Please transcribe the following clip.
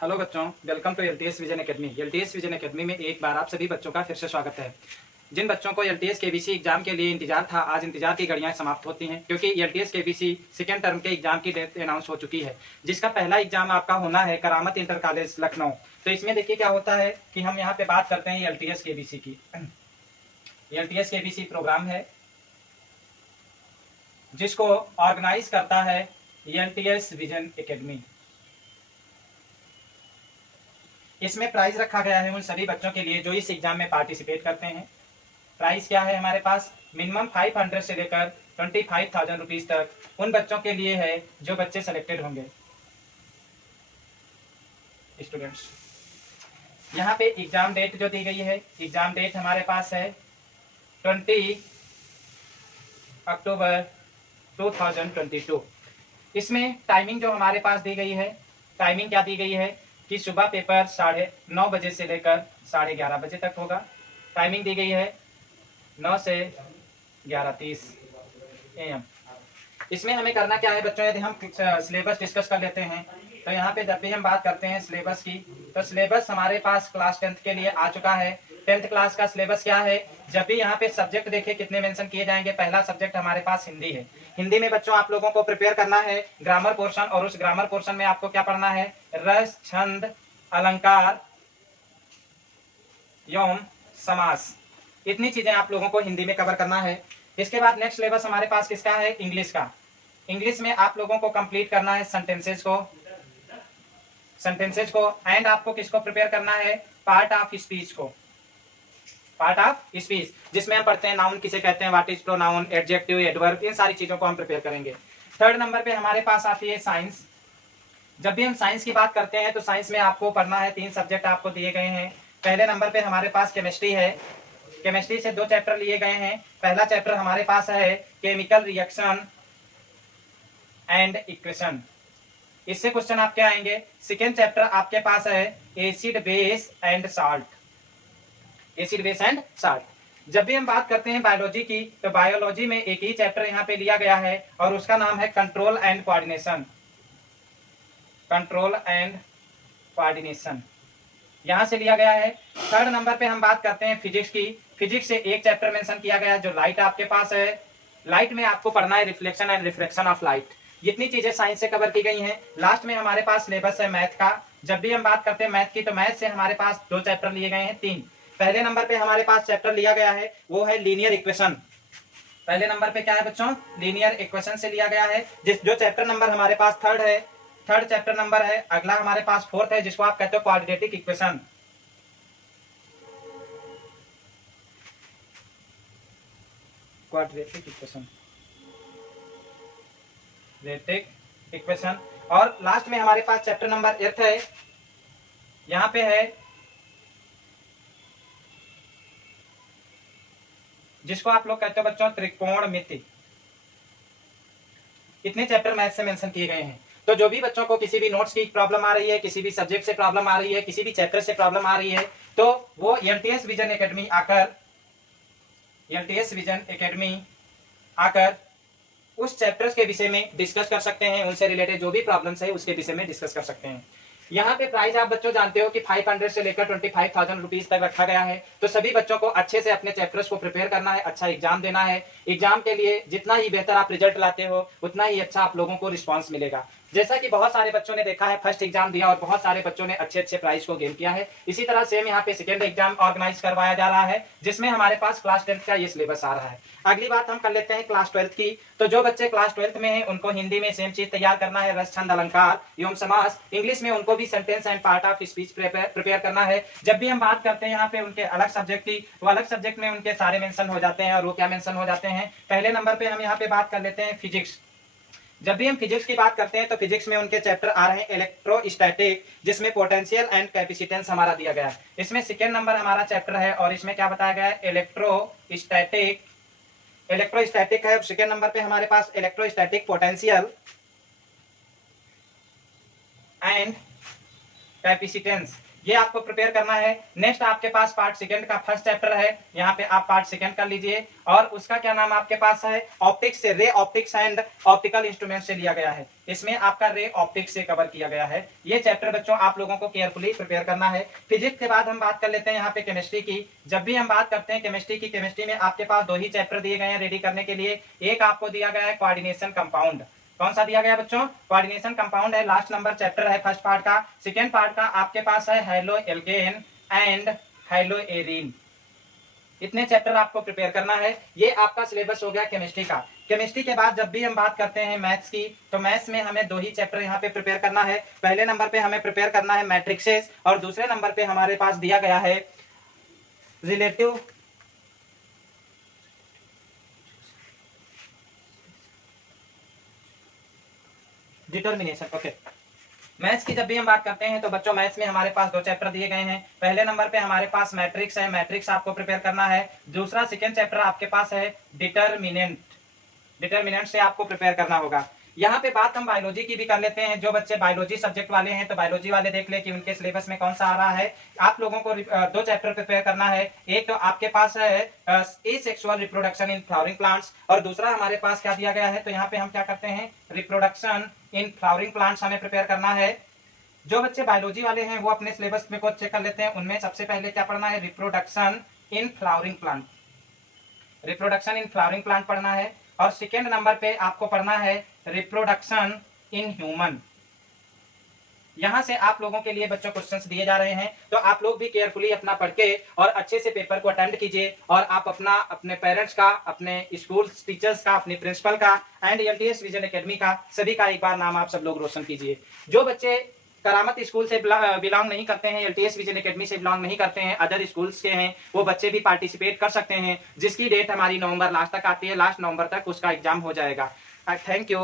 Hello बच्चों, welcome to LTS Vision Academy. LTS Vision Academy में एक बार आप सभी बच्चों का फिर से स्वागत है। जिन बच्चों को एलटीएस केबीसी एग्जाम के लिए इंतजार था, आज इंतजार की घड़ियां समाप्त होती हैं, क्योंकि एलटीएस केबीसी सेकेंड टर्म के एग्जाम की डेट अनाउंस हो चुकी है, जिसका पहला एग्जाम आपका होना है करामत इंटर कॉलेज लखनऊ। तो इसमें देखिए क्या होता है कि हम यहाँ पे बात करते हैं एलटीएस केबीसी की। एलटीएस केबीसी प्रोग्राम है जिसको ऑर्गेनाइज करता है एलटीएस विजन एकेडमी। इसमें प्राइज रखा गया है उन सभी बच्चों के लिए जो इस एग्जाम में पार्टिसिपेट करते हैं। प्राइस क्या है हमारे पास? मिनिमम 500 से लेकर 25,000 रुपीज तक उन बच्चों के लिए है जो बच्चे सेलेक्टेड होंगे स्टूडेंट्स। यहाँ पे एग्जाम डेट जो दी गई है, एग्जाम डेट हमारे पास है 20 अक्टूबर 2022। इसमें टाइमिंग जो हमारे पास दी गई है, टाइमिंग क्या दी गई है कि सुबह पेपर 9:30 बजे से लेकर 11:30 बजे तक होगा। टाइमिंग दी गई है 9 से 11:30 AM। इसमें हमें करना क्या है बच्चों, यदि हम सिलेबस डिस्कस कर लेते हैं तो यहाँ पे जब भी हम बात करते हैं सिलेबस की, तो सिलेबस हमारे पास क्लास 10th के लिए आ चुका है। 10th क्लास का सिलेबस क्या है? जब भी यहाँ पे सब्जेक्ट देखे कितने मेंशन किए जाएंगे, पहला सब्जेक्ट हमारे पास हिंदी है। हिंदी में बच्चों आप लोगों को प्रिपेयर करना है ग्रामर पोर्शन, और उस ग्रामर पोर्शन में आपको क्या पढ़ना है? रस, छंद, अलंकार एवं समास, इतनी चीजें आप लोगों को हिंदी में कवर करना है। इसके बाद नेक्स्ट सिलेबस हमारे पास किसका है? इंग्लिश का। इंग्लिश में आप लोगों को कंप्लीट करना है सेंटेंसेस को एंड आपको किसको प्रिपेयर करना है? पार्ट ऑफ स्पीच को। पार्ट ऑफ स्पीच जिसमें हम पढ़ते हैं नाउन किसे कहते हैं, what is pronoun, adjective, adverb, इन सारी चीजों को हम प्रिपेयर करेंगे। थर्ड नंबर पे हमारे पास आती है साइंस। जब भी हम साइंस की बात करते हैं तो साइंस में आपको पढ़ना है, 3 सब्जेक्ट आपको दिए गए हैं। पहले नंबर पे हमारे पास केमिस्ट्री है। केमिस्ट्री से 2 चैप्टर लिए गए हैं। पहला चैप्टर हमारे पास है केमिकल रिएक्शन एंड इक्वेशन। इससे क्वेश्चन आपके आएंगे। सेकेंड चैप्टर आपके पास है acid base and salt. Acid base and salt. जब भी हम बात करते हैं बायोलॉजी की, तो बायोलॉजी में एक ही चैप्टर यहाँ पे लिया गया है और उसका नाम है control and coordination. Control and coordination यहां से लिया गया है। थर्ड नंबर पे हम बात करते हैं फिजिक्स की। फिजिक्स से एक चैप्टर मेंशन किया गया है जो लाइट आपके पास है। लाइट में आपको पढ़ना है reflection and refraction of light. जितनी चीजें साइंस से कवर की गई हैं। लास्ट में हमारे पास सिलेबस है मैथ का। जब भी हम बात करते हैं मैथ की, तो मैथ से हमारे पास 2 चैप्टर लिए गए हैं, 3। पहले नंबर पे हमारे पास चैप्टर लिया गया है वो है लीनियर इक्वेशन। पहले नंबर पे क्या है बच्चों? लीनियर इक्वेशन से लिया गया है, जो चैप्टर नंबर हमारे पास थर्ड है। थर्ड चैप्टर नंबर है। अगला हमारे पास फोर्थ है जिसको आप कहते हो quadratic equation. Quadratic equation, quadratic equation. और लास्ट में हमारे पास चैप्टर नंबर 8 है। यहां पे है जिसको आप लोग कहते हो बच्चों त्रिकोणमिति। इतने चैप्टर मैथ से मेंशन किए गए हैं। तो जो भी बच्चों को किसी भी नोट्स की प्रॉब्लम आ रही है, किसी भी सब्जेक्ट से प्रॉब्लम आ रही है, किसी भी चैप्टर से प्रॉब्लम आ रही है, तो वो एलटीएस विजन एकेडमी आकर उस चैप्टर्स के विषय में डिस्कस कर सकते हैं। उनसे रिलेटेड जो भी प्रॉब्लम्स है उसके विषय में डिस्कस कर सकते हैं। यहाँ पे प्राइस आप बच्चों जानते हो कि 500 से लेकर 25,000 रुपीज तक रखा गया है। तो सभी बच्चों को अच्छे से अपने चैप्टर्स को प्रिपेयर करना है, अच्छा एग्जाम देना है। एग्जाम के लिए जितना ही बेहतर आप रिजल्ट लाते हो उतना ही अच्छा आप लोगों को रिस्पॉन्स मिलेगा। जैसा कि बहुत सारे बच्चों ने देखा है, फर्स्ट एग्जाम दिया और बहुत सारे बच्चों ने अच्छे प्राइज को गेन किया है। इसी तरह सेम यहाँ पे सेकेंड एग्जाम ऑर्गेनाइज करवाया जा रहा है जिसमें हमारे पास क्लास 10th का ये सिलेबस आ रहा है। अगली बात हम कर लेते हैं क्लास 12th की। तो जो बच्चे क्लास 12th में हैं उनको हिंदी में सेम चीज तैयार करना है, रस, छंद, अलंकार एवं समास। इंग्लिश में उनको भी sentence and part of speech prepare करना है। जब भी हम बात करते हैं यहाँ पे उनके अलग सब्जेक्ट की, तो अलग सब्जेक्ट में उनके सारे मेंशन हो जाते हैं। और वो क्या मेंशन हो जाते हैं? पहले नंबर पे हम यहाँ पे बात कर लेते हैं फिजिक्स। जब भी हम फिजिक्स की बात करते हैं तो फिजिक्स में उनके चैप्टर आ रहे हैं इलेक्ट्रोस्टैटिक, जिसमें पोटेंशियल एंड कैपेसिटेंस हमारा दिया गया है। इसमें सेकेंड नंबर हमारा चैप्टर है और इसमें क्या बताया गया है? इलेक्ट्रोस्टैटिक है। सेकेंड नंबर पे हमारे पास इलेक्ट्रोस्टैटिक पोटेंशियल एंड कैपेसिटेंस। ये आपको प्रिपेयर करना है। नेक्स्ट आपके पास पार्ट सेकंड का फर्स्ट चैप्टर है, यहाँ पे आप पार्ट सेकंड कर लीजिए, और उसका क्या नाम आपके पास है, ऑप्टिक्स से, ray optics and optical instrument से लिया गया है। इसमें आपका रे ऑप्टिक्स से कवर किया गया है। ये चैप्टर बच्चों आप लोगों को केयरफुली प्रिपेयर करना है। फिजिक्स के बाद हम बात कर लेते हैं यहाँ पे केमिस्ट्री की। जब भी हम बात करते हैं केमिस्ट्री की, केमिस्ट्री में आपके पास 2 ही चैप्टर दिए गए हैं रेडी करने के लिए। एक आपको दिया गया है कोऑर्डिनेशन कंपाउंड। कौन सा दिया गया बच्चों, कोऑर्डिनेशन कंपाउंड है, लास्ट नंबर चैप्टर है फर्स्ट पार्ट का। सेकेंड पार्ट का आपके पास है hello alkene and hello arene. इतने चैप्टर आपको प्रिपेयर करना है। ये आपका सिलेबस हो गया केमिस्ट्री का। केमिस्ट्री के बाद जब भी हम बात करते हैं मैथ्स की, तो मैथ्स में हमें 2 ही चैप्टर यहाँ पे प्रिपेयर करना है। पहले नंबर पे हमें प्रिपेयर करना है मैट्रिक्सेस, और दूसरे नंबर पे हमारे पास दिया गया है रिलेटिव डिटर्मिनेशन। ओके, मैथ्स की जब भी हम बात करते हैं तो बच्चों मैथ्स में हमारे पास 2 चैप्टर दिए गए हैं। पहले नंबर पे हमारे पास मैट्रिक्स है, मैट्रिक्स आपको प्रिपेयर करना है। दूसरा सेकंड चैप्टर आपके पास है डिटर्मिनेंट, डिटर्मिनेंट से आपको प्रिपेयर करना होगा। यहाँ पे बात हम बायोलॉजी की भी कर लेते हैं। जो बच्चे बायोलॉजी सब्जेक्ट वाले हैं तो बायोलॉजी वाले देख ले कि उनके सिलेबस में कौन सा आ रहा है। आप लोगों को 2 चैप्टर प्रिपेयर करना है। एक तो आपके पास है asexual reproduction in flowering plants, और दूसरा हमारे पास क्या दिया गया है, तो यहाँ पे हम क्या करते हैं, रिप्रोडक्शन इन फ्लावरिंग प्लांट्स हमें प्रिपेयर करना है। जो बच्चे बायोलॉजी वाले हैं वो अपने सिलेबस में को चेक कर लेते हैं। उनमें सबसे पहले क्या पढ़ना है, reproduction in flowering plant, reproduction in flowering plant पढ़ना है। और सेकेंड नंबर पे आपको पढ़ना है रिप्रोडक्शन इन ह्यूमन। यहां से आप लोगों के लिए बच्चों क्वेश्चंस दिए जा रहे हैं, तो आप लोग भी केयरफुली अपना पढ़ के और अच्छे से पेपर को अटेंड कीजिए। और आप अपना, अपने पेरेंट्स का, अपने स्कूल टीचर्स का, अपने प्रिंसिपल का एंड एलटीएस विजन एकेडमी का, सभी का एक बार नाम आप सब लोग रोशन कीजिए। जो बच्चे करामत स्कूल से बिलोंग नहीं करते हैं, एलटीएस विजन एकेडमी से बिलोंग नहीं करते हैं, अदर स्कूल्स के हैं, वो बच्चे भी पार्टिसिपेट कर सकते हैं, जिसकी डेट हमारी नवंबर लास्ट तक आती है। लास्ट नवंबर तक उसका एग्जाम हो जाएगा। Thank you.